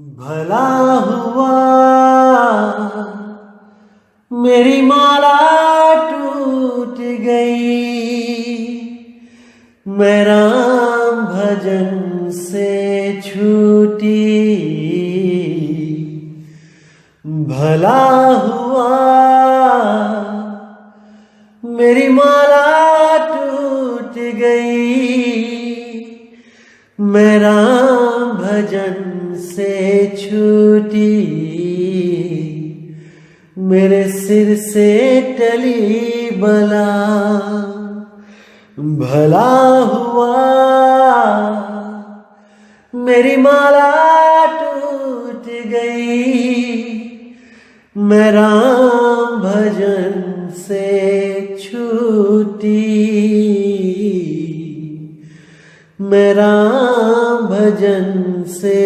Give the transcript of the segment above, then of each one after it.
भला हुआ मेरी माला टूट गई, मैं राम भजन से छूटी। भला हुआ मेरी माला टूट गई, मैं राम भजन से छूटी। मेरे सिर से टली बला, भला हुआ मेरी माला टूट गई, मैं राम भजन से छूटी। मैं राम भजन से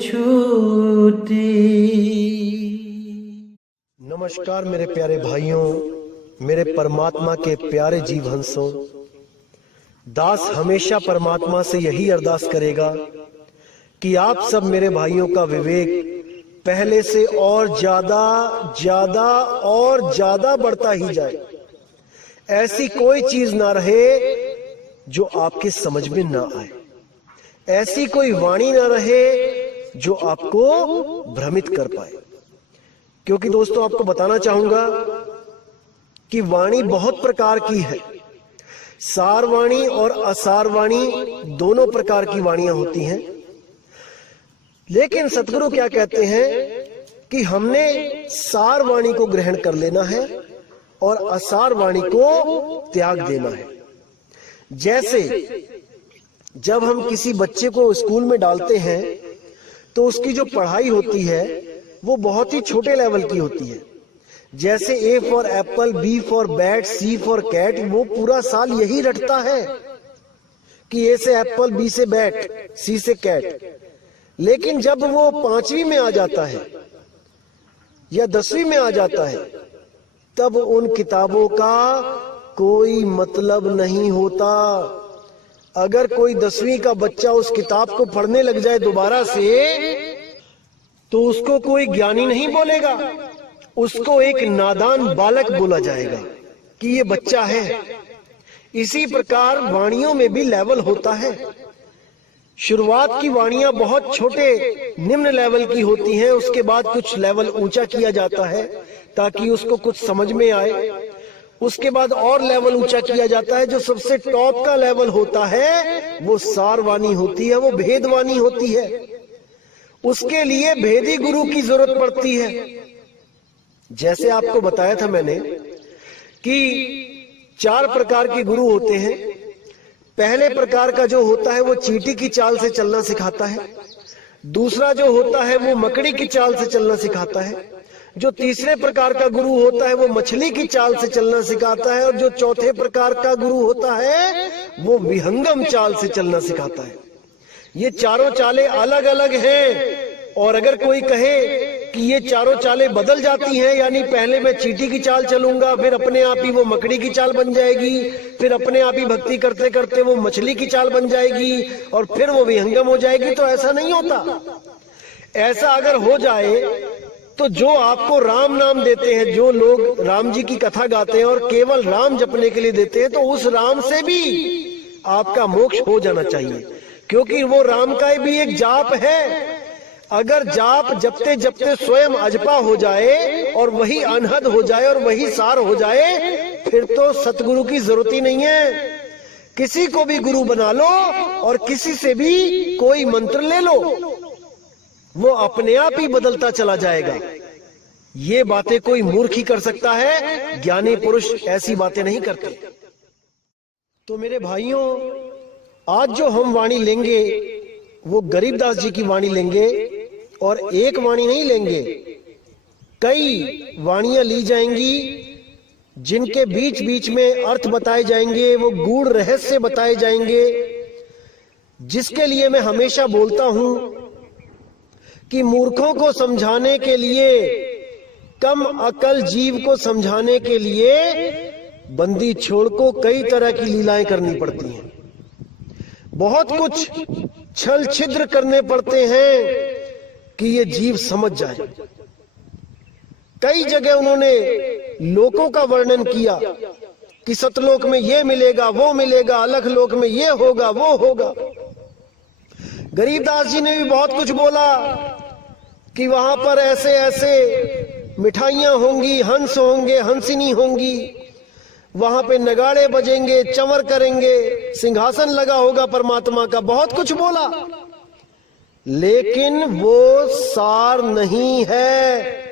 छूटी। नमस्कार मेरे प्यारे भाइयों, मेरे परमात्मा के प्यारे जीव हंसों। दास हमेशा परमात्मा से यही अरदास करेगा कि आप सब मेरे भाइयों का विवेक पहले से और ज्यादा ज्यादा और ज्यादा बढ़ता ही जाए। ऐसी कोई चीज ना रहे जो आपके समझ में ना आए, ऐसी कोई वाणी ना रहे जो आपको भ्रमित कर पाए। क्योंकि दोस्तों आपको बताना चाहूंगा कि वाणी बहुत प्रकार की है। सार वाणी और असार वाणी दोनों प्रकार की वाणियां होती हैं। लेकिन सतगुरु क्या कहते हैं कि हमने सार वाणी को ग्रहण कर लेना है और असार वाणी को त्याग देना है। जैसे जब हम किसी बच्चे को स्कूल में डालते हैं तो उसकी जो पढ़ाई होती है वो बहुत ही छोटे लेवल की होती है। जैसे A for apple, B for bat, C for cat, वो पूरा साल यही रटता है कि ए से एप्पल, बी से बैट, सी से कैट। लेकिन जब वो 5वीं में आ जाता है या 10वीं में आ जाता है तब उन किताबों का कोई मतलब नहीं होता। अगर कोई 10वीं का बच्चा उस किताब को पढ़ने लग जाए दोबारा से तो उसको कोई ज्ञानी नहीं बोलेगा, उसको एक नादान बालक बोला जाएगा कि ये बच्चा है। इसी प्रकार वाणियों में भी लेवल होता है। शुरुआत की वाणियां बहुत छोटे निम्न लेवल की होती हैं, उसके बाद कुछ लेवल ऊंचा किया जाता है ताकि उसको कुछ समझ में आए। उसके बाद और लेवल ऊंचा किया जाता है। जो सबसे टॉप का लेवल होता है वो सार वाणी होती है, वो भेदवाणी होती है। उसके लिए भेदी गुरु की जरूरत पड़ती है। जैसे आपको बताया था मैंने कि 4 प्रकार के गुरु होते हैं। पहले प्रकार का जो होता है वो चींटी की चाल से चलना सिखाता है। दूसरा जो होता है वो मकड़ी की चाल से चलना सिखाता है। जो तीसरे प्रकार का गुरु होता है वो मछली की चाल से चलना सिखाता है। और जो चौथे प्रकार का गुरु होता है वो विहंगम चाल से चलना सिखाता है। ये चारों चालें अलग अलग हैं। और अगर कोई कहे कि ये चारों चालें बदल जाती हैं, यानी पहले मैं चींटी की चाल चलूंगा, फिर अपने आप ही वो मकड़ी की चाल बन जाएगी, फिर अपने आप ही भक्ति करते करते वो मछली की चाल बन जाएगी और फिर वो विहंगम हो जाएगी, तो ऐसा नहीं होता। ऐसा अगर हो जाए तो जो आपको राम नाम देते हैं, जो लोग राम जी की कथा गाते हैं और केवल राम जपने के लिए देते हैं, तो उस राम से भी आपका मोक्ष हो जाना चाहिए। क्योंकि वो राम का भी एक जाप है। अगर जाप जपते जपते स्वयं अजपा हो जाए और वही अनहद हो जाए और वही सार हो जाए, फिर तो सतगुरु की जरूरत ही नहीं है। किसी को भी गुरु बना लो और किसी से भी कोई मंत्र ले लो, वो अपने आप ही बदलता चला जाएगा। ये बातें कोई मूर्ख ही कर सकता है, ज्ञानी पुरुष ऐसी बातें नहीं करते। तो मेरे भाइयों, आज जो हम वाणी लेंगे वो गरीबदास जी की वाणी लेंगे। और एक वाणी नहीं लेंगे, कई वाणियां ली जाएंगी जिनके बीच बीच में अर्थ बताए जाएंगे, वो गूढ़ रहस्य बताए जाएंगे। जिसके लिए मैं हमेशा बोलता हूं कि मूर्खों को समझाने के लिए, कम अकल जीव को समझाने के लिए बंदी छोड़ को कई तरह की लीलाएं करनी पड़ती हैं। बहुत कुछ छल छिद्र करने पड़ते हैं, कि ये जीव समझ जाए। कई जगह उन्होंने लोकों का वर्णन किया कि सतलोक में ये मिलेगा, वो मिलेगा, अलख लोक में ये होगा, वो होगा। गरीबदास जी ने भी बहुत कुछ बोला कि वहां पर ऐसे ऐसे मिठाइयां होंगी, हंस होंगे, हंसिनी होंगी, वहां पे नगाड़े बजेंगे, चंवर करेंगे, सिंहासन लगा होगा परमात्मा का। बहुत कुछ बोला, लेकिन वो सार नहीं है।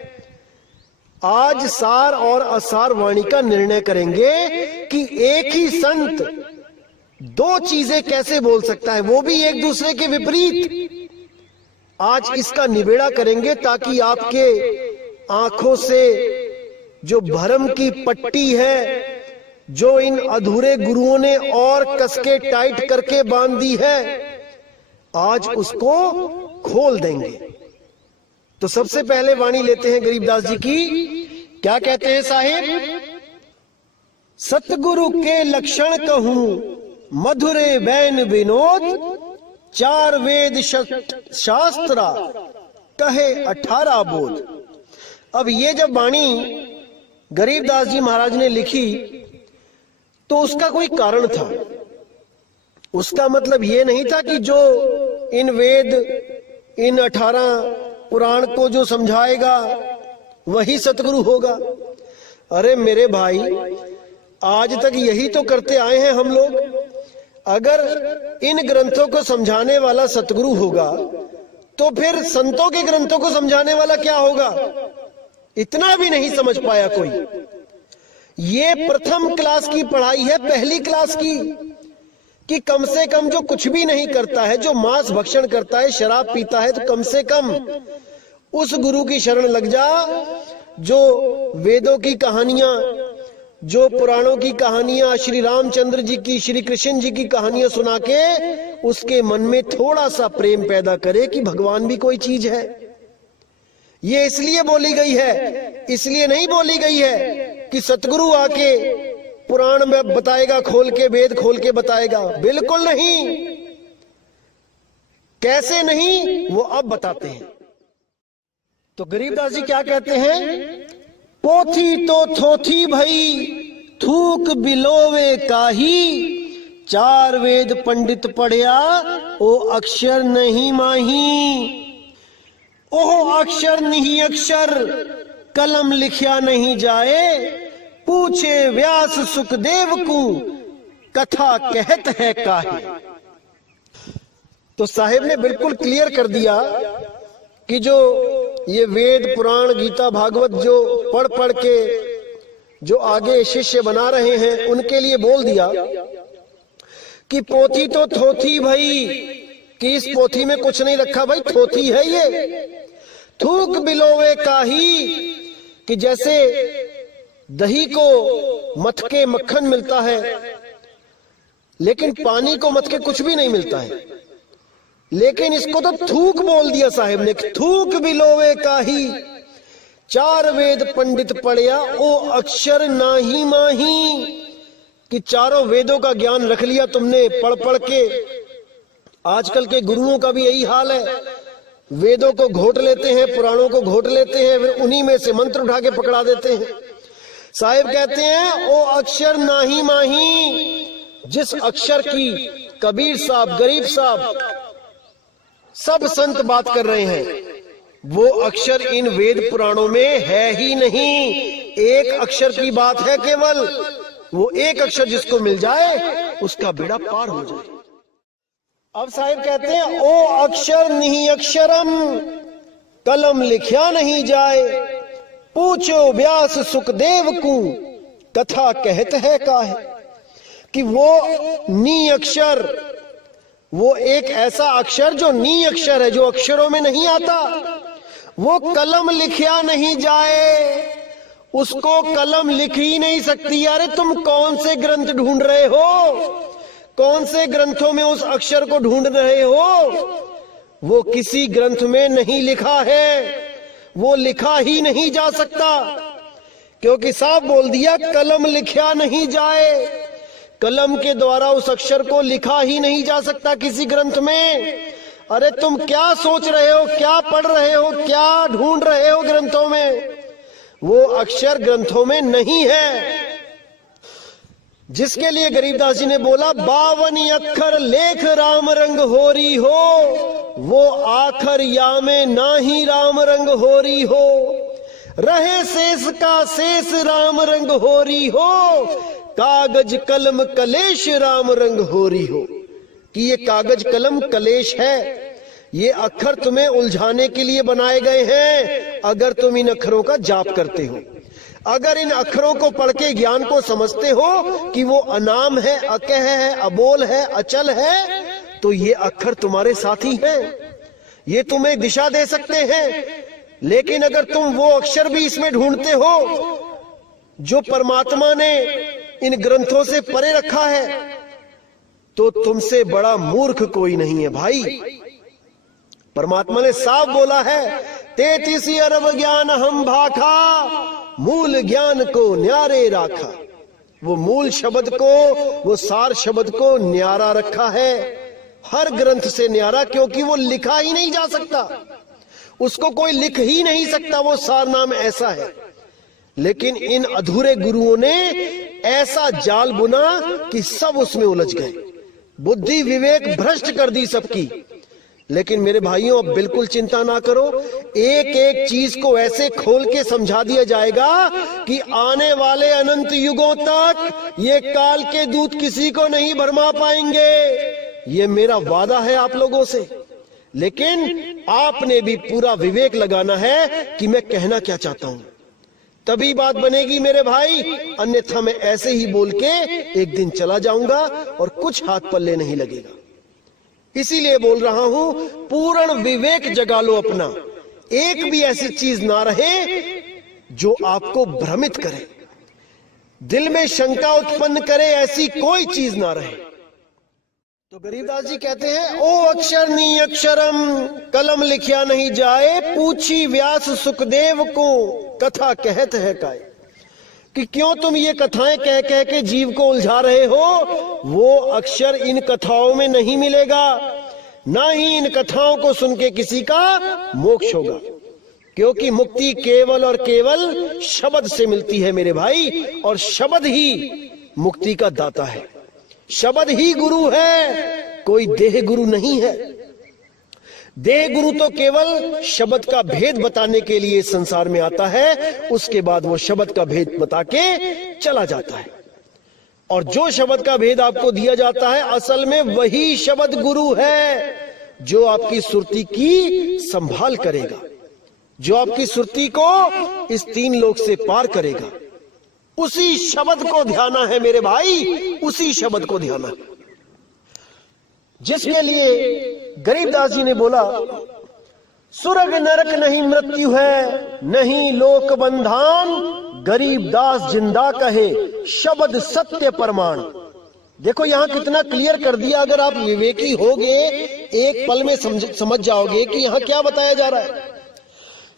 आज सार और असार वाणी का निर्णय करेंगे कि एक ही संत दो चीजें कैसे बोल सकता है, वो भी एक दूसरे के विपरीत। आज इसका निबेड़ा करेंगे ताकि आपके आंखों से जो भ्रम की पट्टी है, जो इन अधूरे गुरुओं ने और कसके टाइट करके बांध दी है, आज उसको खोल देंगे। तो सबसे पहले वाणी लेते हैं गरीबदास जी की। क्या कहते हैं साहिब? सतगुरु के लक्षण कहूं मधुरे बैन विनोद, चार वेद शास्त्रा कहे 18 बोध। अब ये जब वाणी गरीबदास जी महाराज ने लिखी तो उसका कोई कारण था। उसका मतलब ये नहीं था कि जो इन वेद, इन 18 पुराण को जो समझाएगा वही सतगुरु होगा। अरे मेरे भाई, आज तक यही तो करते आए हैं हम लोग। अगर इन ग्रंथों को समझाने वाला सतगुरु होगा तो फिर संतों के ग्रंथों को समझाने वाला क्या होगा? इतना भी नहीं समझ पाया कोई। ये प्रथम क्लास की पढ़ाई है, पहली क्लास की, कि कम से कम जो कुछ भी नहीं करता है, जो मांस भक्षण करता है, शराब पीता है, तो कम से कम उस गुरु की शरण लग जा जो वेदों की कहानियां, जो पुराणों की कहानियां, श्री रामचंद्र जी की, श्री कृष्ण जी की कहानियां सुना के उसके मन में थोड़ा सा प्रेम पैदा करे कि भगवान भी कोई चीज है। ये इसलिए बोली गई है, इसलिए नहीं बोली गई है कि सतगुरु आके पुराण में बताएगा, खोल के, वेद खोल के बताएगा। बिल्कुल नहीं। कैसे नहीं, वो अब बताते हैं। तो गरीबदास जी क्या कहते हैं? पोथी तो थोथी भई थूक बिलोवे काही, चार वेद पंडित पढ़िया ओ अक्षर नहीं माही। ओह अक्षर नहीं अक्षर कलम लिखिया नहीं जाए, पूछे व्यास सुखदेव को कथा कहत है काहे। तो साहिब ने बिल्कुल क्लियर कर दिया कि जो ये वेद, पुराण, गीता, भागवत जो पढ़ पढ़ के जो आगे शिष्य बना रहे हैं, उनके लिए बोल दिया कि पोथी तो थोथी भाई, कि इस पोथी में कुछ नहीं रखा भाई, थोथी है ये। थूक बिलोवे काही, कि जैसे दही को मथ के मक्खन मिलता है, लेकिन पानी को मथ के कुछ भी नहीं मिलता है। लेकिन इसको तो थूक बोल दिया साहिब ने। थूक बिलोवे काही, चार वेद पंडित पढ़िया ओ अक्षर नाही माही, कि चारों वेदों का ज्ञान रख लिया तुमने पढ़ पढ़ के। आजकल के गुरुओं का भी यही हाल है, वेदों को घोट लेते हैं, पुराणों को घोट लेते हैं, फिर उन्हीं में से मंत्र उठा के पकड़ा देते हैं। साहिब कहते हैं ओ अक्षर नाही माही, जिस अक्षर की कबीर साहब, गरीब साहब, सब संत बात कर रहे हैं, वो अक्षर इन वेद पुराणों में है ही नहीं। एक अक्षर की बात है केवल, वो एक अक्षर जिसको मिल जाए उसका बेड़ा पार हो जाए। अब साहिब कहते हैं ओ अक्षर नहीं अक्षरम कलम लिखिया नहीं जाए, पूछो व्यास सुखदेव को कथा कहत है काहे। कि वो नी अक्षर, वो एक ऐसा अक्षर जो नी अक्षर है, जो अक्षरों में नहीं आता, वो कलम लिखिया नहीं जाए, उसको कलम लिख ही नहीं सकती। अरे तुम कौन से ग्रंथ ढूंढ रहे हो, कौन से ग्रंथों में उस अक्षर को ढूंढ रहे हो? वो किसी ग्रंथ में नहीं लिखा है, वो लिखा ही नहीं जा सकता, क्योंकि साफ बोल दिया कलम लिखा नहीं जाए। कलम के द्वारा उस अक्षर को लिखा ही नहीं जा सकता किसी ग्रंथ में। अरे तुम क्या सोच रहे हो, क्या पढ़ रहे हो, क्या ढूंढ रहे हो ग्रंथों में? वो अक्षर ग्रंथों में नहीं है, जिसके लिए गरीबदास जी ने बोला 52 अक्षर लेख राम रंग होरी हो, वो आखर या में ना ही राम रंग होरी हो, रहे शेष का शेष राम रंग होरी हो, कागज कलम कलेश राम रंग होरी हो। कि ये कागज कलम कलेश है, ये अक्षर तुम्हें उलझाने के लिए बनाए गए हैं। अगर तुम इन अक्षरों का जाप करते हो, अगर इन अक्षरों को पढ़ के ज्ञान को समझते हो कि वो अनाम है, अकह है, अबोल है, अचल है, तो ये अक्षर तुम्हारे साथी हैं, ये तुम्हें दिशा दे सकते हैं। लेकिन अगर तुम वो अक्षर भी इसमें ढूंढते हो जो परमात्मा ने इन ग्रंथों से परे रखा है, तो तुमसे बड़ा मूर्ख कोई नहीं है भाई। परमात्मा ने साफ बोला है, 33 अरब ज्ञान हम भाखा, मूल ज्ञान को न्यारे राखा। वो मूल शब्द को, वो सार शब्द को न्यारा रखा है, हर ग्रंथ से न्यारा, क्योंकि वो लिखा ही नहीं जा सकता, उसको कोई लिख ही नहीं सकता, वो सार नाम ऐसा है। लेकिन इन अधूरे गुरुओं ने ऐसा जाल बुना कि सब उसमें उलझ गए, बुद्धि विवेक भ्रष्ट कर दी सबकी। लेकिन मेरे भाइयों, अब बिल्कुल चिंता ना करो, एक एक चीज को ऐसे खोल के समझा दिया जाएगा कि आने वाले अनंत युगों तक ये काल के दूत किसी को नहीं भरमा पाएंगे। ये मेरा वादा है आप लोगों से। लेकिन आपने भी पूरा विवेक लगाना है कि मैं कहना क्या चाहता हूं, तभी बात बनेगी मेरे भाई। अन्यथा मैं ऐसे ही बोल के एक दिन चला जाऊंगा और कुछ हाथ पल्ले नहीं लगेगा। इसीलिए बोल रहा हूं, पूर्ण विवेक जगा लो अपना। एक भी ऐसी चीज ना रहे जो आपको भ्रमित करे, दिल में शंका उत्पन्न करे, ऐसी कोई चीज ना रहे। तो गरीबदास जी कहते हैं, ओ अक्षर नी अक्षरम, कलम लिखिया नहीं जाए, पूछी व्यास सुखदेव को, कथा कहत है काय। कि क्यों तुम ये कथाएं कह कह के जीव को उलझा रहे हो? वो अक्षर इन कथाओं में नहीं मिलेगा, ना ही इन कथाओं को सुन के किसी का मोक्ष होगा, क्योंकि मुक्ति केवल और केवल शब्द से मिलती है मेरे भाई। और शब्द ही मुक्ति का दाता है, शब्द ही गुरु है, कोई देह गुरु नहीं है। देह गुरु तो केवल शब्द का भेद बताने के लिए संसार में आता है, उसके बाद वो शब्द का भेद बता के चला जाता है। और जो शब्द का भेद आपको दिया जाता है, असल में वही शब्द गुरु है, जो आपकी सुरती की संभाल करेगा, जो आपकी सुरती को इस 3 लोक से पार करेगा। उसी शब्द को ध्याना है मेरे भाई, उसी शब्द को ध्याना है, जिसके लिए गरीबदास जी ने बोला, सुरग नरक नहीं मृत्यु है, नहीं लोक बंधान, गरीबदास जिंदा कहे, शब्द सत्य प्रमाण। देखो यहां कितना क्लियर कर दिया। अगर आप विवेकी होगे, एक पल में समझ जाओगे कि यहां क्या बताया जा रहा है।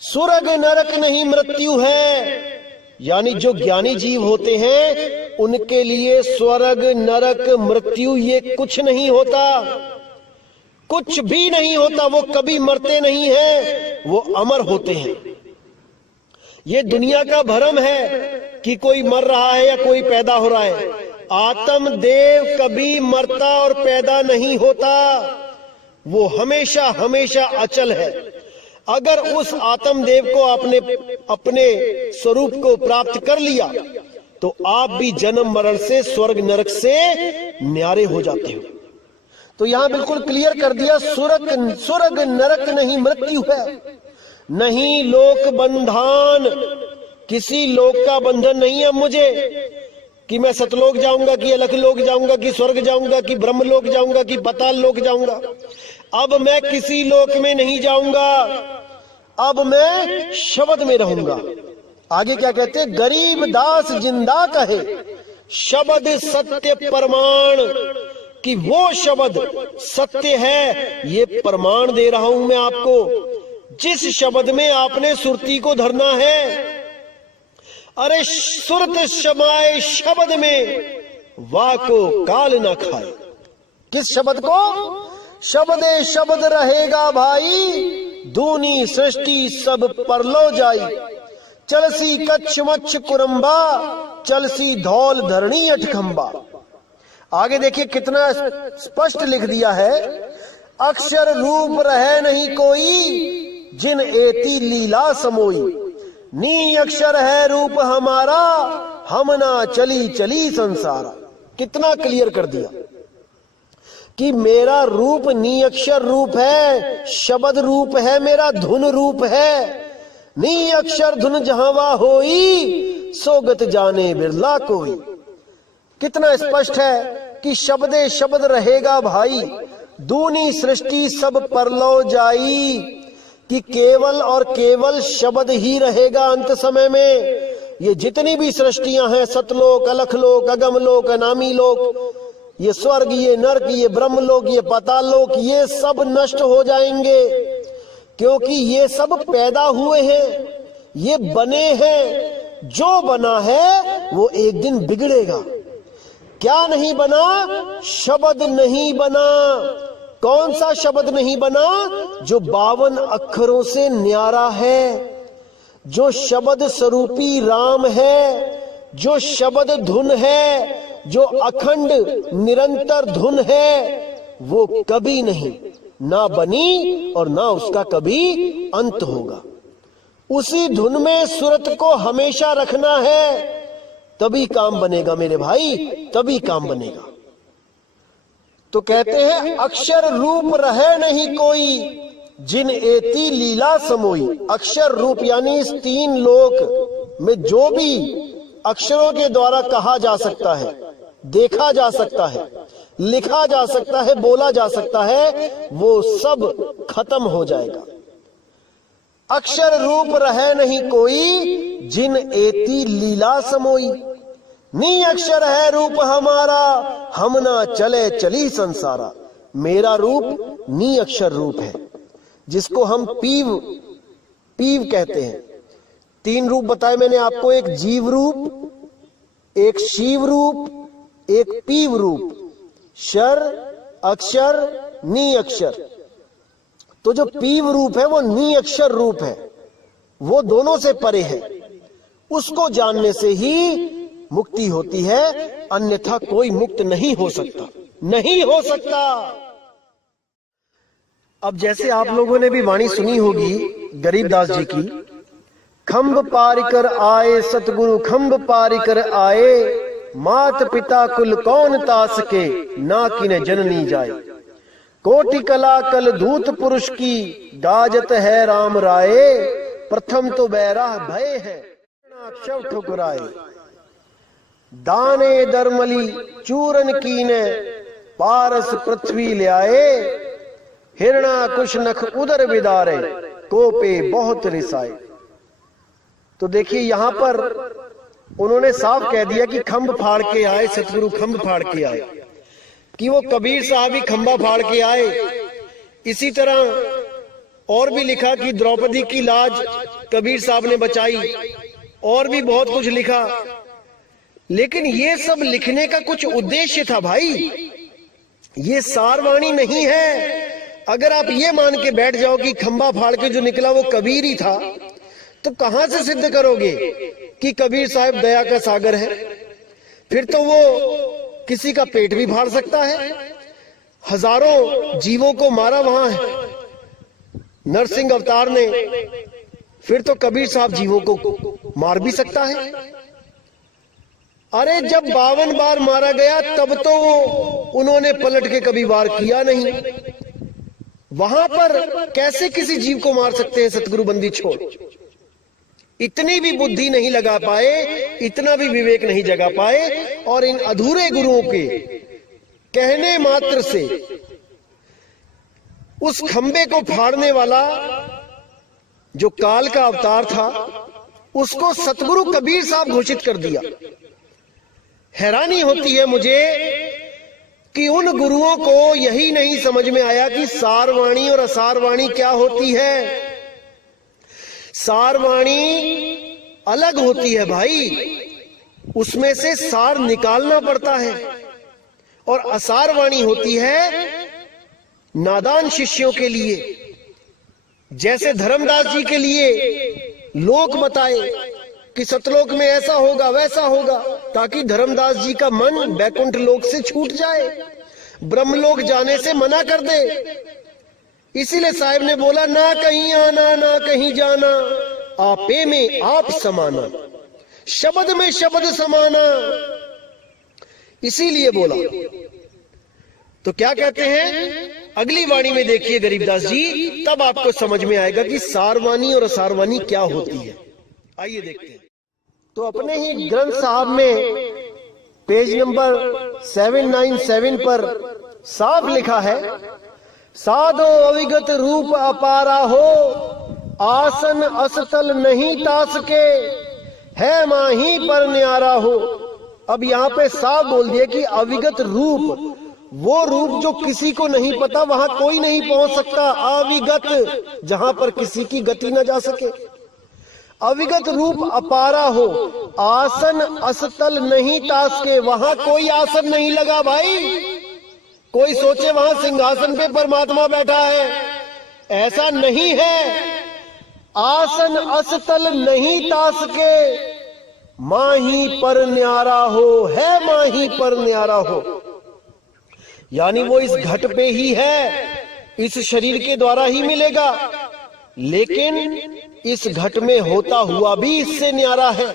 सुरग नरक नहीं मृत्यु है, यानी जो ज्ञानी जीव होते हैं उनके लिए स्वर्ग नरक मृत्यु ये कुछ नहीं होता, कुछ भी नहीं होता। वो कभी मरते नहीं हैं, वो अमर होते हैं। ये दुनिया का भ्रम है कि कोई मर रहा है या कोई पैदा हो रहा है। आत्मदेव कभी मरता और पैदा नहीं होता, वो हमेशा हमेशा अचल है। अगर उस आत्मदेव को आपने अपने स्वरूप को प्राप्त कर लिया तो आप भी जन्म मरण से, स्वर्ग नरक से न्यारे हो जाते हो। तो यहां बिल्कुल क्लियर कर दिया, स्वर्ग नरक नहीं मृत्यु है, नहीं लोक बंधन, किसी लोक का बंधन नहीं है मुझे कि मैं सतलोक जाऊंगा, कि अलख लोक जाऊंगा, कि स्वर्ग जाऊंगा, कि ब्रह्म लोक जाऊंगा, कि पाताल लोक जाऊंगा। अब मैं किसी लोक में नहीं जाऊंगा, अब मैं शब्द में रहूंगा। आगे क्या कहते हैं, गरीब दास जिंदा कहे, शब्द सत्य प्रमाण, कि वो शब्द सत्य है, ये प्रमाण दे रहा हूं मैं आपको। जिस शब्द में आपने सुरती को धरना है, अरे सुरत समाए शब्द में, वाह को काल ना खाए। किस शब्द को? शब्दे शब्द रहेगा भाई, दूनी सृष्टि सब परलो जाई। चलसी कच्छ मच्छ कुरंबा, चलसी धौल धरणी अठखंबा। आगे देखिए कितना स्पष्ट लिख दिया है, अक्षर रूप रहे नहीं कोई, जिन एती लीला समोई। नी अक्षर है रूप हमारा, हम ना चली चली संसारा। कितना क्लियर कर दिया कि मेरा रूप नी अक्षर रूप है, शब्द रूप है, मेरा धुन रूप है। नी अक्षर धुन जहावा होई, सोगत जाने बिरला कोई। कितना स्पष्ट है कि शब्दे शब्द रहेगा भाई, दूनी सृष्टि सब परलो जाई। कि केवल और केवल शब्द ही रहेगा अंत समय में। ये जितनी भी सृष्टियां हैं, सतलोक, अलखलोक, अगमलोक, अनामी लोक, ये स्वर्ग, ये नरक, ये ब्रह्मलोक, ये पाताललोक, ये सब नष्ट हो जाएंगे। क्योंकि ये सब पैदा हुए हैं, ये बने हैं। जो बना है वो एक दिन बिगड़ेगा। क्या नहीं बना? शब्द नहीं बना। कौन सा शब्द नहीं बना? जो 52 अक्षरों से न्यारा है, जो शब्द स्वरूपी राम है, जो शब्द धुन है, जो अखंड निरंतर धुन है, वो कभी नहीं ना बनी और ना उसका कभी अंत होगा। उसी धुन में सुरत को हमेशा रखना है, तभी काम बनेगा मेरे भाई, तभी काम बनेगा। तो कहते हैं अक्षर रूप रहे नहीं कोई, जिन एती लीला समोई। अक्षर रूप यानी इस 3 लोक में जो भी अक्षरों के द्वारा कहा जा सकता है, देखा जा सकता है, लिखा जा सकता है, बोला जा सकता है, वो सब खत्म हो जाएगा। अक्षर रूप रहे नहीं कोई, जिन एती लीला समोई। नी अक्षर है रूप हमारा, हम ना चले चली संसारा। मेरा रूप नी अक्षर रूप है, जिसको हम पीव कहते हैं। 3 रूप बताए मैंने आपको, एक जीव रूप, एक शिव रूप, एक पीव रूप। शर, अक्षर, नी अक्षर। तो जो पीव रूप है वो नी अक्षर रूप है, वो दोनों से परे है। उसको जानने से ही मुक्ति होती है, अन्यथा कोई मुक्त नहीं हो सकता, नहीं हो सकता। अब जैसे आप लोगों ने भी वाणी सुनी होगी गरीबदास जी की, खंभ पार कर आए सतगुरु खंभ पार कर आए, मात पिता कुल कौन तास के, ना किने जननी जाए। कोटि कला कल धूत पुरुष की, दाजत है राम राये। प्रथम तो बैराह भय है, अक्षव ठुकराए। दाने दरमली चूरन कीने, पारस पृथ्वी ले आए। हिरणा कुश नख उदर बिदारे, कोपे बहुत रिसाए। तो देखिए यहां पर उन्होंने साफ कह दिया कि खंभ फाड़ के आए सतगुरु, खंभ फाड़ के आए, कि वो कबीर साहब ही खंभा फाड़ के आए। इसी तरह और भी लिखा कि द्रौपदी की लाज कबीर साहब ने बचाई, और भी बहुत कुछ लिखा। लेकिन ये सब लिखने का कुछ उद्देश्य था भाई, ये सारवाणी नहीं है। अगर आप ये मान के बैठ जाओ कि खंभा फाड़ के जो निकला वो कबीर ही था, तो कहां से सिद्ध करोगे कि कबीर साहब दया का सागर है? फिर तो वो किसी का पेट भी फाड़ सकता है। हजारों जीवों को मारा वहां है नरसिंह अवतार ने, फिर तो कबीर साहब जीवों को मार भी सकता है। अरे जब 52 बार मारा गया तब तो उन्होंने पलट के कभी वार किया नहीं। वहां पर कैसे किसी जीव को मार सकते हैं सतगुरु बंदी छोड़? इतनी भी बुद्धि नहीं लगा पाए, इतना भी विवेक नहीं जगा पाए, और इन अधूरे गुरुओं के कहने मात्र से उस खंबे को फाड़ने वाला जो काल का अवतार था उसको सतगुरु कबीर साहब घोषित कर दिया। हैरानी होती है मुझे कि उन गुरुओं को यही नहीं समझ में आया कि सारवाणी और असारवाणी क्या होती है। सारवाणी अलग होती है भाई, उसमें से सार निकालना पड़ता है, और असारवाणी होती है नादान शिष्यों के लिए, जैसे धर्मदास जी के लिए लोक बताए कि सतलोक में ऐसा होगा वैसा होगा, ताकि धर्मदास जी का मन बैकुंठ लोक से छूट जाए, ब्रह्मलोक जाने से मना कर दे। इसीलिए साहिब ने बोला, ना कहीं आना ना कहीं जाना, आपे में आप समाना, शब्द में शब्द समाना। इसीलिए बोला। तो क्या कहते हैं अगली वाणी में देखिए गरीबदास जी, तब आपको समझ में आएगा कि सारवानी और असारवानी क्या होती है। आइए देखते हैं। तो अपने ही ग्रंथ साहब में पेज नंबर 797 पर साफ लिखा है, साधो अविगत रूप अपारा हो, आसन असतल नहीं तास के, है माही पर न्यारा हो। अब यहाँ पे साफ बोल दिया कि अविगत रूप, वो रूप जो किसी को नहीं पता, वहां कोई नहीं पहुंच सकता। अविगत, जहां पर किसी की गति न जा सके। अविगत रूप अपारा हो, आसन असतल नहीं तास के, वहां कोई आसन नहीं लगा भाई। कोई सोचे वहां सिंहासन पे परमात्मा बैठा है, ऐसा नहीं है। आसन असतल नहीं तास के, माही पर न्यारा हो, है माही पर न्यारा हो। यानी वो इस घट पे ही है, इस शरीर के द्वारा ही मिलेगा, लेकिन इस घट में होता हुआ भी इससे न्यारा है।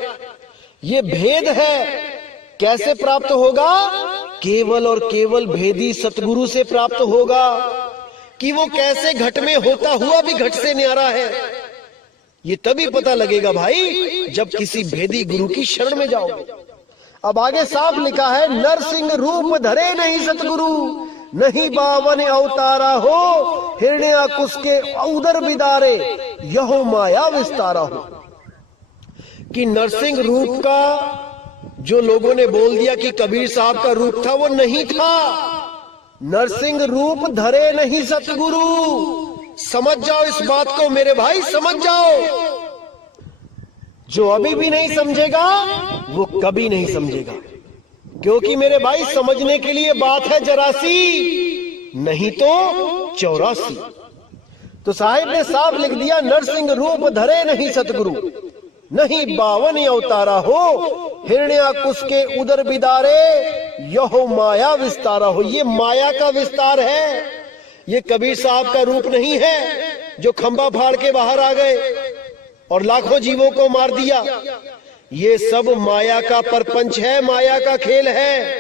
ये भेद है। कैसे प्राप्त होगा? केवल और केवल भेदी सतगुरु से प्राप्त होगा कि वो कैसे घट में होता हुआ भी घट से न्यारा है। ये तभी पता लगेगा भाई जब किसी भेदी गुरु की शरण में जाओगे। अब आगे साफ लिखा है, नरसिंह रूप धरे नहीं सतगुरु, नहीं बावन अवतारा हो, हिरण्याकुश के उदर बिदारे, यहो माया विस्तारा हो। कि नरसिंह रूप का जो लोगों ने बोल दिया कि कबीर साहब का रूप था, वो नहीं था। नरसिंह रूप धरे नहीं सतगुरु। समझ जाओ इस बात को मेरे भाई, समझ जाओ। जो अभी भी नहीं समझेगा वो कभी नहीं समझेगा, क्योंकि मेरे भाई समझने के लिए बात है जरासी, नहीं तो 84। तो साहिब ने साफ लिख दिया, नरसिंह रूप धरे नहीं सतगुरु, नहीं बावन अवतारा हो, हिरण्याकुश के उदर बिदारे, यहो माया विस्तारा हो। ये माया का विस्तार है, ये कबीर साहब का रूप नहीं है जो खंबा फाड़ के बाहर आ गए और लाखों जीवों को मार दिया। ये सब माया का परपंच है, माया का खेल है।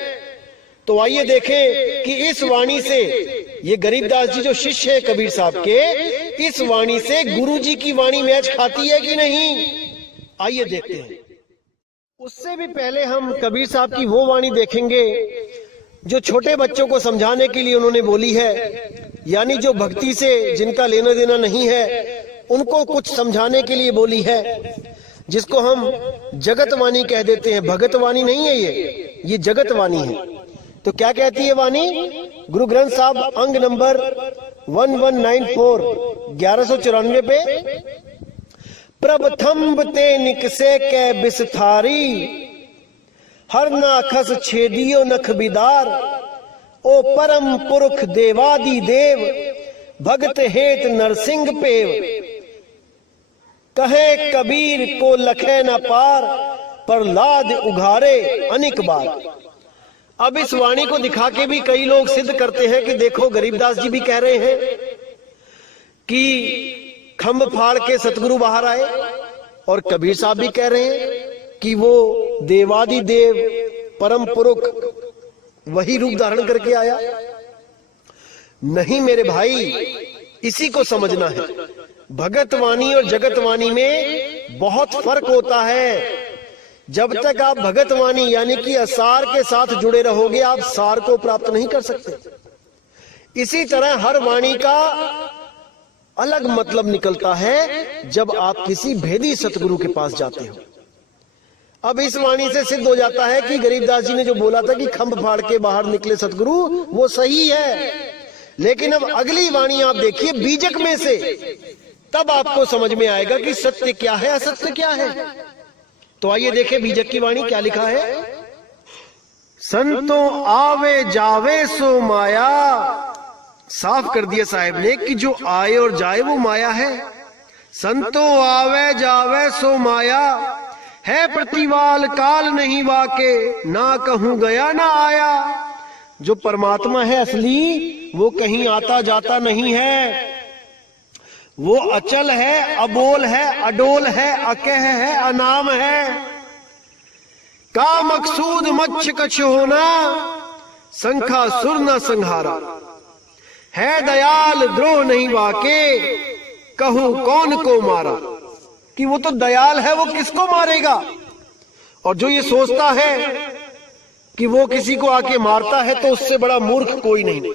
तो आइए देखें कि इस वाणी से, ये गरीबदास जी जो शिष्य है कबीर साहब के, इस वाणी से गुरु जी की वाणी मैच खाती है कि नहीं। आइए देखते हैं। उससे भी पहले हम कबीर साहब की वो वाणी देखेंगे जो छोटे बच्चों को समझाने के लिए उन्होंने बोली है, यानी जो भक्ति से जिनका लेना देना नहीं है उनको कुछ समझाने के लिए बोली है, जिसको हम जगतवाणी कह देते हैं। भगतवाणी नहीं है ये जगतवाणी है। तो क्या कहती है वाणी? गुरु ग्रंथ साहब अंग नंबर 1194 1194 पे, प्रभथम्ब ते निकसे कै बिसथारी, हर नाखस छेदियो नख बिदार, ओ परम पुरख देवादि देव, भगत हेत नरसिंह पेव, कहे कबीर को लखे न पार, प्रहलाद उघारे अनेक बार। अब इस वाणी को दिखा के भी कई लोग सिद्ध करते हैं कि देखो गरीबदास जी भी कह रहे हैं कि खंभ फाड़ के सतगुरु बाहर आए, और कबीर साहब भी कह रहे हैं कि वो देवादि देव परम पुरुष वही रूप धारण करके आया। नहीं मेरे भाई, इसी को समझना है। भगतवाणी और जगतवाणी में बहुत फर्क होता है। जब तक आप भगतवाणी यानी कि असार के साथ जुड़े रहोगे, आप सार को प्राप्त नहीं कर सकते। इसी तरह हर वाणी का अलग मतलब निकलता है जब आप किसी भेदी सतगुरु के पास जाते हो। अब इस वाणी से सिद्ध हो जाता है कि गरीबदास जी ने जो बोला था कि खंभ फाड़ के बाहर निकले सतगुरु, वो सही है। लेकिन अब अगली वाणी आप देखिए बीजक में से, तब आपको समझ में आएगा कि सत्य क्या है, असत्य क्या है। तो आइए देखें बीजक की वाणी क्या लिखा है। संतों आवे जावे सो माया, साफ कर दिया साहिब ने कि जो आए और जाए वो माया है। संतो आवे जावे सो माया है, प्रतिवाल काल नहीं वाके, ना कहूं गया ना आया। जो परमात्मा है असली वो कहीं आता जाता नहीं है, वो अचल है, अबोल है, अडोल है, अकह है, अनाम है। का मकसूद मच्छ कछ होना, संखा सुर न संहारा है। दयाल द्रोह नहीं वाके, कहूं कौन को मारा। कि वो तो दयाल है, वो किसको मारेगा। और जो ये सोचता है कि वो किसी को आके मारता है तो उससे बड़ा मूर्ख कोई नहीं।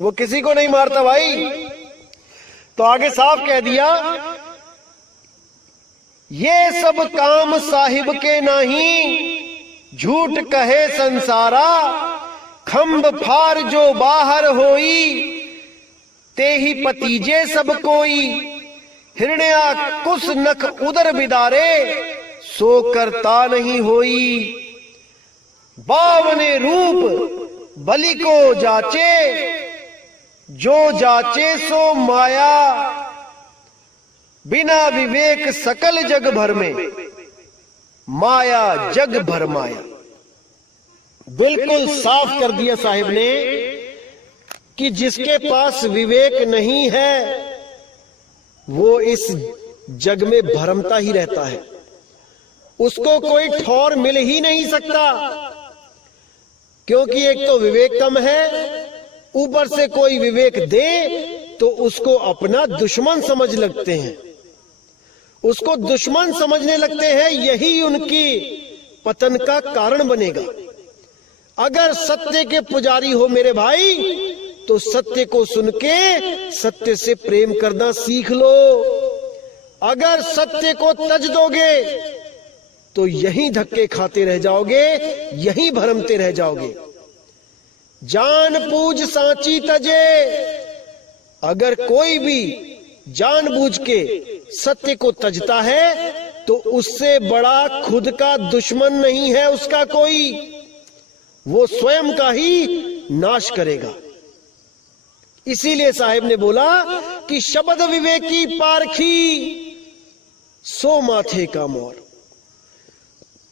वो किसी को नहीं मारता भाई। तो आगे साफ कह दिया, ये सब काम साहिब के नहीं, झूठ कहे संसारा। खंब फार जो बाहर होई, ते ही पतीजे सब कोई। हिरण्या कुस नख उदर बिदारे, सो करता नहीं होई। बावने रूप बलि को जाचे, जो जाचे सो माया। बिना विवेक सकल जग भर में, माया जग भर माया। बिल्कुल साफ कर दिया साहिब ने कि जिसके पास विवेक नहीं है वो इस जग में भरमता ही रहता है। उसको कोई ठौर मिल ही नहीं सकता, क्योंकि एक तो विवेक कम है, ऊपर से कोई विवेक दे तो उसको अपना दुश्मन समझ लगते हैं, उसको दुश्मन समझने लगते हैं। यही उनकी पतन का कारण बनेगा। अगर सत्य के पुजारी हो मेरे भाई, तो सत्य को सुन के सत्य से प्रेम करना सीख लो। अगर सत्य को तज दोगे तो यहीं धक्के खाते रह जाओगे, यहीं भरमते रह जाओगे। जान पूज सांची तजे। अगर कोई भी जानबूझ के सत्य को तजता है तो उससे बड़ा खुद का दुश्मन नहीं है उसका कोई। वो स्वयं का ही नाश करेगा। इसीलिए साहिब ने बोला कि शब्द विवेकी पारखी, सो माथे का मोर।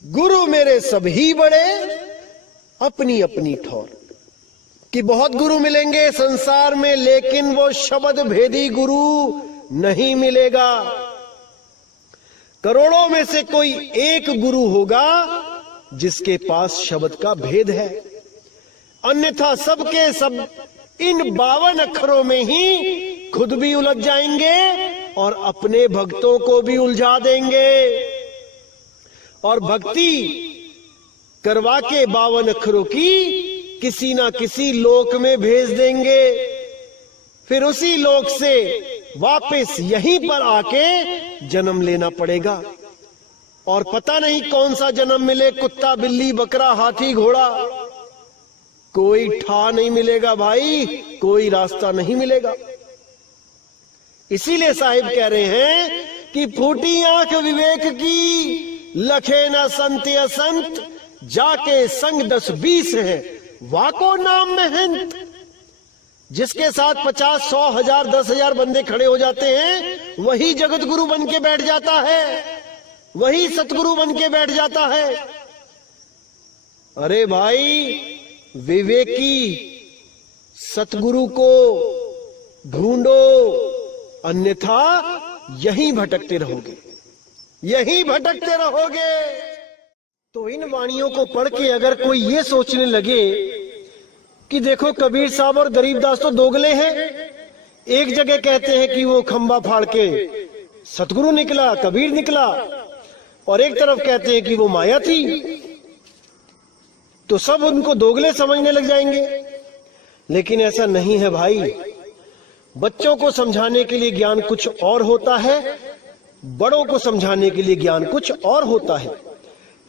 गुरु मेरे सभी बड़े, अपनी अपनी ठौर। कि बहुत गुरु मिलेंगे संसार में, लेकिन वो शब्द भेदी गुरु नहीं मिलेगा। करोड़ों में से कोई एक गुरु होगा जिसके पास शब्द का भेद है, अन्यथा सबके सब इन 52 अक्षरों में ही खुद भी उलझ जाएंगे और अपने भक्तों को भी उलझा देंगे। और भक्ति करवा के 52 अक्षरों की किसी ना किसी लोक में भेज देंगे। फिर उसी लोक से वापस यहीं पर आके जन्म लेना पड़ेगा। और पता नहीं कौन सा जन्म मिले, कुत्ता बिल्ली बकरा हाथी घोड़ा, कोई ठा नहीं मिलेगा भाई, कोई रास्ता नहीं मिलेगा। इसीलिए साहिब कह रहे हैं कि फूटी आंख विवेक की, लखे न संत असंत, जाके संग 10-20 है, वाको नाम महंत। जिसके साथ 50, 100, 1000, 10,000 बंदे खड़े हो जाते हैं, वही जगत गुरु बन के बैठ जाता है, वही सतगुरु बन के बैठ जाता है। अरे भाई, विवेकी सतगुरु को ढूंढो, अन्यथा यहीं भटकते रहोगे, यहीं भटकते रहोगे। तो इन वाणियों को पढ़ के अगर कोई ये सोचने लगे कि देखो कबीर साहब और गरीबदास तो दोगले हैं, एक जगह कहते हैं कि वो खंबा फाड़ के सतगुरु निकला, कबीर निकला, और एक तरफ कहते हैं कि वो माया थी, तो सब उनको दोगले समझने लग जाएंगे। लेकिन ऐसा नहीं है भाई। बच्चों को समझाने के लिए ज्ञान कुछ और होता है, बड़ों को समझाने के लिए ज्ञान कुछ और होता है।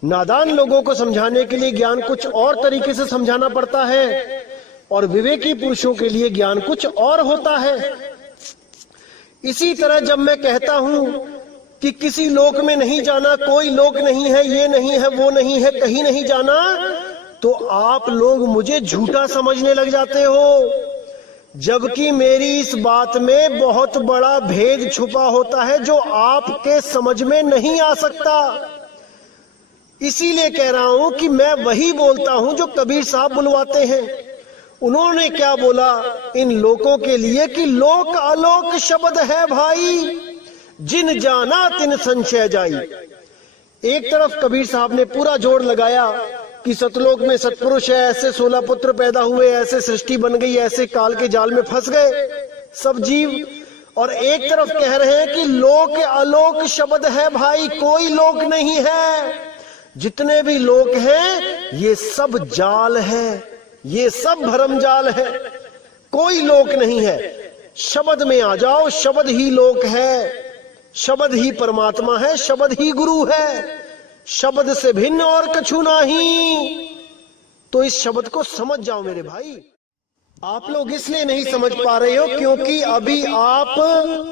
नादान लोगों को समझाने के लिए ज्ञान कुछ और तरीके से समझाना पड़ता है, और विवेकी पुरुषों के लिए ज्ञान कुछ और होता है। इसी तरह जब मैं कहता हूं कि किसी लोक में नहीं जाना, कोई लोक नहीं है, ये नहीं है, वो नहीं है, कहीं नहीं जाना, तो आप लोग मुझे झूठा समझने लग जाते हो। जबकि मेरी इस बात में बहुत बड़ा भेद छुपा होता है जो आपके समझ में नहीं आ सकता। इसीलिए कह रहा हूं कि मैं वही बोलता हूं जो कबीर साहब बुलवाते हैं। उन्होंने क्या बोला इन लोगों के लिए कि लोक अलोक शब्द है भाई, जिन जाना तिन संशय जाई। एक तरफ कबीर साहब ने पूरा जोर लगाया कि सतलोक में सतपुरुष है, ऐसे 16 पुत्र पैदा हुए, ऐसे सृष्टि बन गई, ऐसे काल के जाल में फंस गए सब जीव। और एक तरफ कह रहे हैं कि लोक अलोक शब्द है भाई, कोई लोक नहीं है, जितने भी लोक हैं ये सब जाल है, ये सब भरम जाल है, कोई लोक नहीं है। शब्द में आ जाओ, शब्द ही लोक है, शब्द ही परमात्मा है, शब्द ही गुरु है, शब्द से भिन्न और कछु नहीं। तो इस शब्द को समझ जाओ मेरे भाई। आप लोग इसलिए नहीं समझ पा रहे हो क्योंकि अभी आप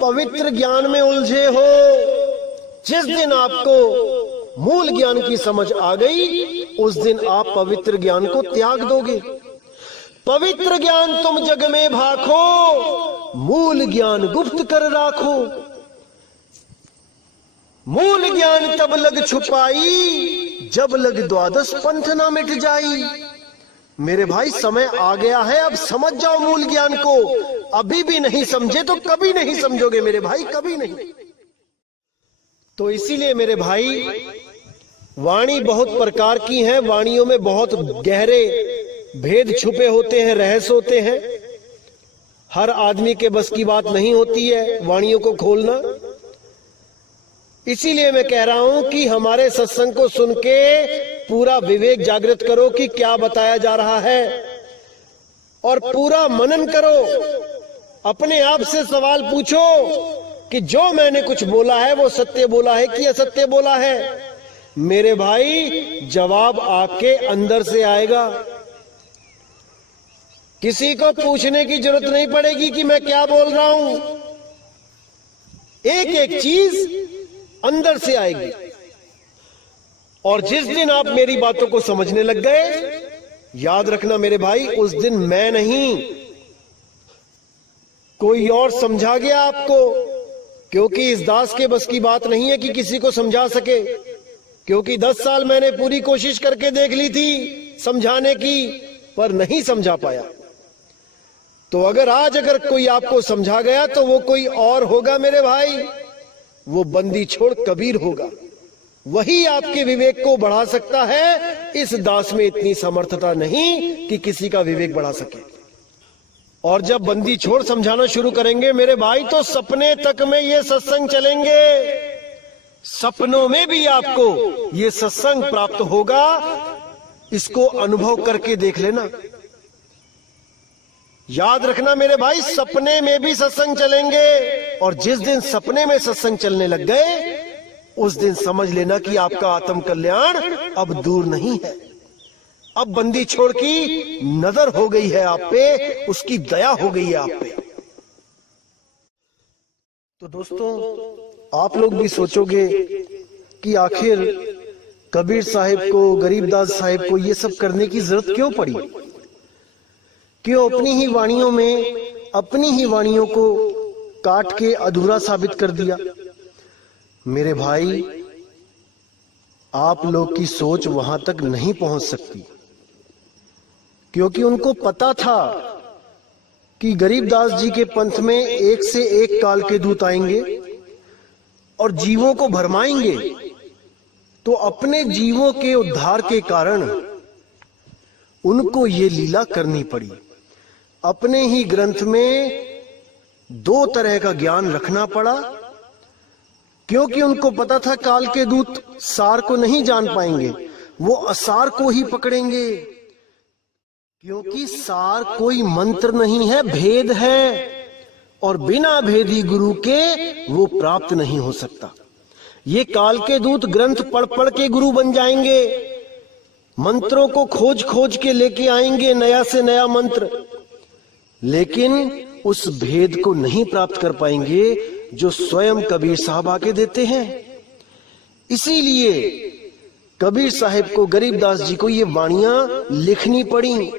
पवित्र ज्ञान में उलझे हो। जिस दिन आपको मूल ज्ञान की समझ आ गई उस दिन आप पवित्र ज्ञान को त्याग दोगे। पवित्र ज्ञान तुम जग में भाखो, मूल ज्ञान गुप्त कर राखो। मूल ज्ञान तब लग छुपाई, जब लग द्वादश पंथ ना मिट जाई। मेरे भाई समय आ गया है, अब समझ जाओ मूल ज्ञान को। अभी भी नहीं समझे तो कभी नहीं समझोगे मेरे भाई, कभी नहीं। तो इसीलिए मेरे भाई वाणी बहुत प्रकार की है, वाणियों में बहुत गहरे भेद छुपे होते हैं, रहस्य होते हैं। हर आदमी के बस की बात नहीं होती है वाणियों को खोलना। इसीलिए मैं कह रहा हूं कि हमारे सत्संग को सुन के पूरा विवेक जागृत करो कि क्या बताया जा रहा है, और पूरा मनन करो। अपने आप से सवाल पूछो कि जो मैंने कुछ बोला है वो सत्य बोला है कि असत्य बोला है। मेरे भाई जवाब आपके अंदर से आएगा, किसी को पूछने की जरूरत नहीं पड़ेगी कि मैं क्या बोल रहा हूं। एक एक चीज अंदर से आएगी। और जिस दिन आप मेरी बातों को समझने लग गए, याद रखना मेरे भाई, उस दिन मैं नहीं कोई और समझा गया आपको। क्योंकि इस दास के बस की बात नहीं है कि किसी को समझा सके, क्योंकि 10 साल मैंने पूरी कोशिश करके देख ली थी समझाने की, पर नहीं समझा पाया। तो अगर कोई आपको समझा गया तो वो कोई और होगा मेरे भाई, वो बंदी छोड़ कबीर होगा। वही आपके विवेक को बढ़ा सकता है। इस दास में इतनी समर्थता नहीं कि किसी का विवेक बढ़ा सके। और जब बंदी छोड़ समझाना शुरू करेंगे मेरे भाई तो सपने तक में ये सत्संग चलेंगे, सपनों में भी आपको ये सत्संग प्राप्त होगा। इसको अनुभव करके देख लेना। याद रखना मेरे भाई, सपने में भी सत्संग चलेंगे। और जिस दिन सपने में सत्संग चलने लग गए उस दिन समझ लेना कि आपका आत्म कल्याण अब दूर नहीं है। अब बंदी छोड़ की नजर हो गई है आप पे, उसकी दया हो गई है आप पे। तो दोस्तों, आप लोग भी सोचोगे कि आखिर कबीर साहिब को, गरीबदास साहिब को ये सब करने की जरूरत क्यों पड़ी? क्यों अपनी ही वाणियों में अपनी ही वाणियों को काट के अधूरा साबित कर दिया? मेरे भाई, आप लोग की सोच वहां तक नहीं पहुंच सकती, क्योंकि उनको पता था कि गरीबदास जी के पंथ में एक से एक काल के दूत आएंगे और जीवों को भरमाएंगे। तो अपने जीवों के उद्धार के कारण उनको ये लीला करनी पड़ी। अपने ही ग्रंथ में 2 तरह का ज्ञान रखना पड़ा, क्योंकि उनको पता था काल के दूत सार को नहीं जान पाएंगे, वो असार को ही पकड़ेंगे। क्योंकि सार कोई मंत्र नहीं है, भेद है, और बिना भेदी गुरु के वो प्राप्त नहीं हो सकता। ये काल के दूत ग्रंथ पढ़ पढ़ के गुरु बन जाएंगे, मंत्रों को खोज खोज के लेके आएंगे, नया से नया मंत्र, लेकिन उस भेद को नहीं प्राप्त कर पाएंगे जो स्वयं कबीर साहब आके देते हैं। इसीलिए कबीर साहिब को, गरीबदास जी को ये वाणियां लिखनी पड़ी।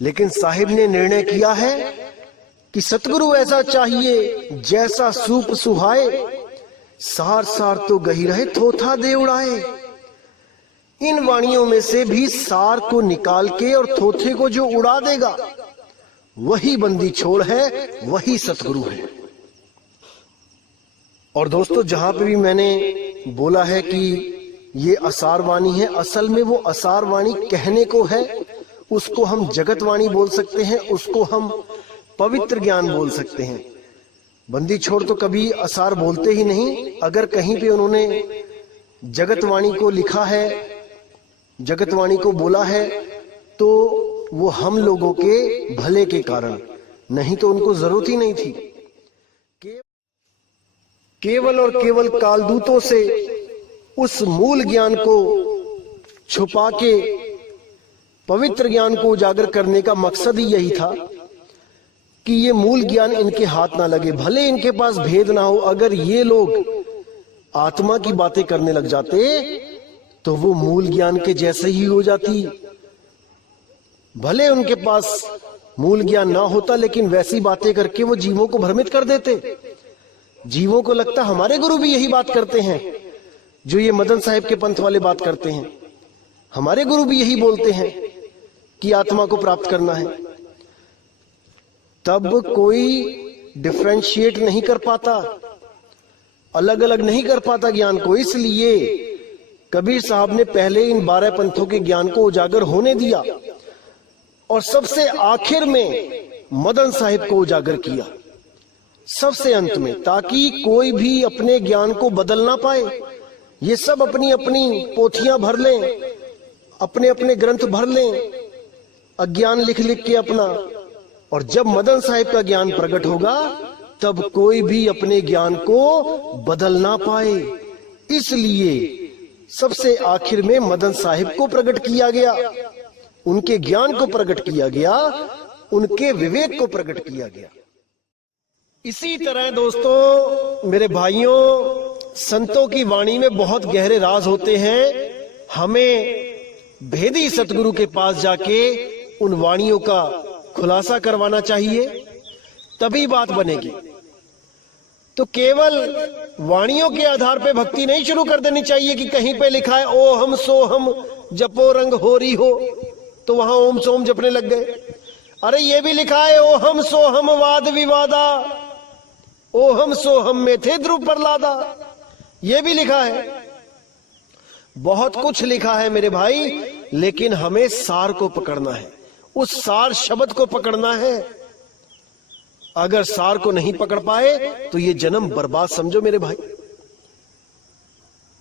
लेकिन साहिब ने निर्णय किया है कि सतगुरु ऐसा चाहिए जैसा सूप सुहाए, सार सार तो गही रहे थोथा दे उड़ाए। इन वाणियों में से भी सार को निकाल के और थोथे को जो उड़ा देगा वही बंदी छोड़ है, वही सतगुरु है। और दोस्तों, जहां पे भी मैंने बोला है कि ये असार वाणी है, असल में वो असार वाणी कहने को है, उसको हम जगत वाणी बोल सकते हैं, उसको हम पवित्र ज्ञान बोल सकते हैं। बंदी छोड़ तो कभी असार बोलते ही नहीं। अगर कहीं पे उन्होंने जगत वाणी को लिखा है, जगत वाणी को बोला है, तो वो हम लोगों के भले के कारण, नहीं तो उनको जरूरत ही नहीं थी। केवल और केवल कालदूतों से उस मूल ज्ञान को छुपा के पवित्र ज्ञान को उजागर करने का मकसद ही यही था कि ये मूल ज्ञान इनके हाथ ना लगे। भले इनके पास भेद ना हो, अगर ये लोग आत्मा की बातें करने लग जाते तो वो मूल ज्ञान के जैसे ही हो जाती। भले उनके पास मूल ज्ञान ना होता, लेकिन वैसी बातें करके वो जीवों को भ्रमित कर देते। जीवों को लगता हमारे गुरु भी यही बात करते हैं जो ये मदन साहिब के पंथ वाले बात करते हैं, हमारे गुरु भी यही बोलते हैं कि आत्मा को प्राप्त करना है। तब कोई डिफरेंशिएट नहीं कर पाता, अलग अलग नहीं कर पाता ज्ञान को। इसलिए कबीर साहब ने पहले इन 12 पंथों के ज्ञान को उजागर होने दिया और सबसे आखिर में मदन साहिब को उजागर किया, सबसे अंत में, ताकि कोई भी अपने ज्ञान को बदल ना पाए। ये सब अपनी अपनी पोथियां भर लें, अपने अपने ग्रंथ भर लें, अज्ञान लिख लिख के अपना, और जब मदन साहिब का ज्ञान प्रकट होगा तब कोई भी अपने ज्ञान को बदल ना पाए। इसलिए सबसे आखिर में मदन साहिब को प्रकट किया गया, उनके ज्ञान को प्रकट किया गया, उनके विवेक को प्रकट किया गया। इसी तरह दोस्तों, मेरे भाइयों, संतों की वाणी में बहुत गहरे राज होते हैं। हमें भेदी सतगुरु के पास जाके उन वाणियों का खुलासा करवाना चाहिए, तभी बात बनेगी। तो केवल वाणियों के आधार पे भक्ति नहीं शुरू कर देनी चाहिए कि कहीं पे लिखा है ओ हम सो हम जपो रंग होरी हो, तो वहां ओम सोम जपने लग गए। अरे ये भी लिखा है ओ हम सो हम वाद विवादा, ओ हम सो हम में थे ध्रुव प्रहलादा, ये भी लिखा है। बहुत कुछ लिखा है मेरे भाई, लेकिन हमें सार को पकड़ना है, उस सार शब्द को पकड़ना है। अगर सार को नहीं पकड़ पाए तो ये जन्म बर्बाद समझो मेरे भाई।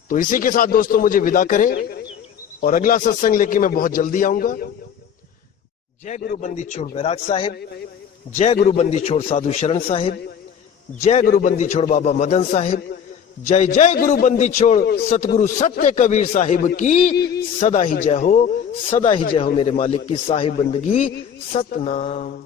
तो इसी के साथ दोस्तों मुझे विदा करें, और अगला सत्संग लेके मैं बहुत जल्दी आऊंगा। जय गुरु बंदी छोड़ बैराग साहिब, जय गुरु बंदी छोड़ साधु शरण साहिब, जय गुरु बंदी छोड़ बाबा मदन साहिब, जय जय गुरु बंदी छोड़ सतगुरु सत्य कबीर साहिब की सदा ही जय हो, सदा ही जय हो मेरे मालिक की साहिब बंदगी सतनाम।